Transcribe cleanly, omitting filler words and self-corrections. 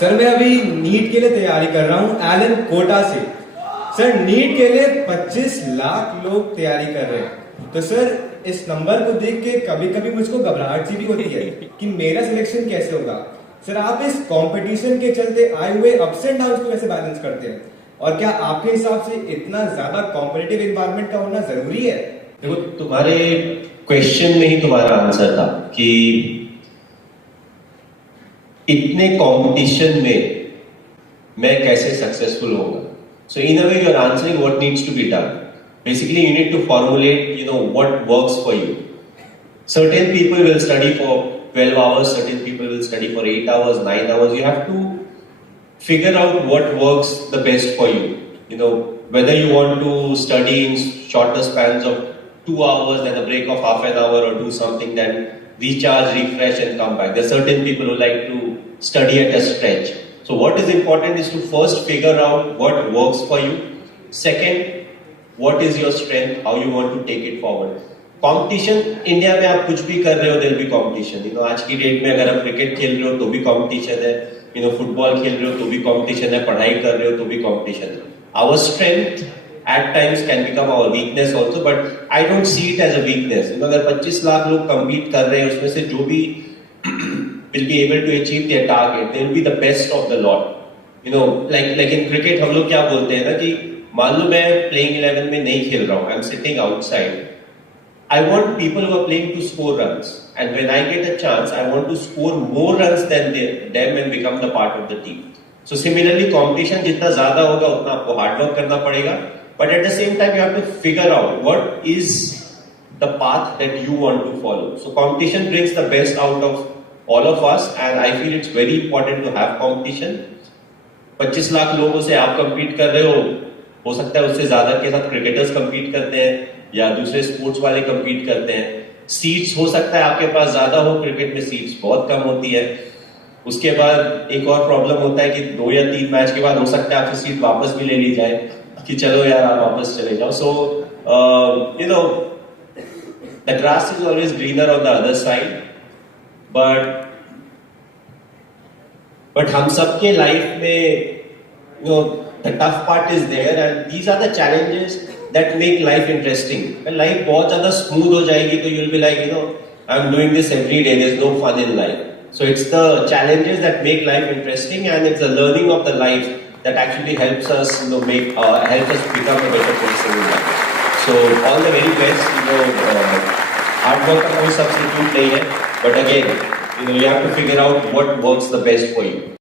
Sir मैं अभी NEET के लिए तैयारी कर रहा हूँ एलन कोटा से। सर नीट के लिए 25 लाख लोग तैयारी कर रहे हैं। तो सर इस नंबर को देख के कभी कभी मुझको घबराहट सी भी होती है कि मेरा सिलेक्शन कैसे होगा। सर आप इस कंपटीशन के चलते आए हुए अप्स एंड डाउन्स को कैसे बैलेंस करते हैं, और क्या आपके हिसाब से इतना ज्यादा कॉम्पिटिटिव एनवायरनमेंट का होना जरूरी है? देखो, तुम्हारे क्वेश्चन में ही तुम्हारा आंसर था कि इतने कंपटीशन में मैं कैसे सक्सेसफुल होगा. So in a way you are answering what needs to be done. Basically you need to formulate, what works for you. Certain people will study for 12 hours, certain people will study for 8 hours, 9 hours. You have to figure out what works the best for you. Whether you want to study in shorter spans of 2 hours, then a break of half an hour, or do something, then recharge, refresh and come back. There are certain people who like to study at a stretch. So what is important is to first figure out what works for you. Second, what is your strength, how you want to take it forward. Competition, India में आप कुछ भी कर रहे हो, there will be competition. आज की date में अगर आप क्रिकेट खेल रहे हो तो भी competition है, फुटबॉल खेल रहे हो तो भी competition है, पढ़ाई कर रहे हो तो भी competition है. Our strength at times can become our weakness also, but I don't see it as a weakness. अगर 25 लाख लोग compete कर रहे हैं, उसमें से जो भी will be able to achieve their target, they will be the best of the lot. Like in cricket हम लोग क्या बोलते हैं ना कि मान लो मैं playing 11 में नहीं खेल रहा हूँ, I'm sitting outside. I want people who are playing to score runs, and when I get a chance, I want to score more runs than them and become the part of the team. So similarly, competition जितना ज़्यादा होगा उतना आपको hard work करना पड़ेगा, but at the same time you have to figure out what is the path that you want to follow. So competition brings the best out of all of us, and I feel it's very important to have competition. 25 lakh लोगों से आप compete कर रहे हो सकता है उससे ज्यादा के साथ क्रिकेटर्स compete करते हैं या दूसरे स्पोर्ट्स वाले compete करते हैं. सीट्स हो सकता है आपके पास ज्यादा हो, क्रिकेट में सीट्स बहुत कम होती है. उसके बाद एक और प्रॉब्लम होता है कि 2 या 3 मैच के बाद हो सकता है आपसे सीट वापस भी ले ली जाए कि चलो यार आप वापस चले जाओ. सो the grass is always greener on the other side, but हम सबके लाइफ में the tough part is there, and these are the challenges that make life interesting. When life बहुत ज़्यादा smooth हो जाएगी तो you'll be like, I'm doing this every day, there's no fun in life. So it's the challenges that make life interesting, and it's the learning of the life that actually helps us, help us become a better person in life. So all the very best. Hard work का कोई substitute नहीं है, but again, you have to figure out what works the best for you.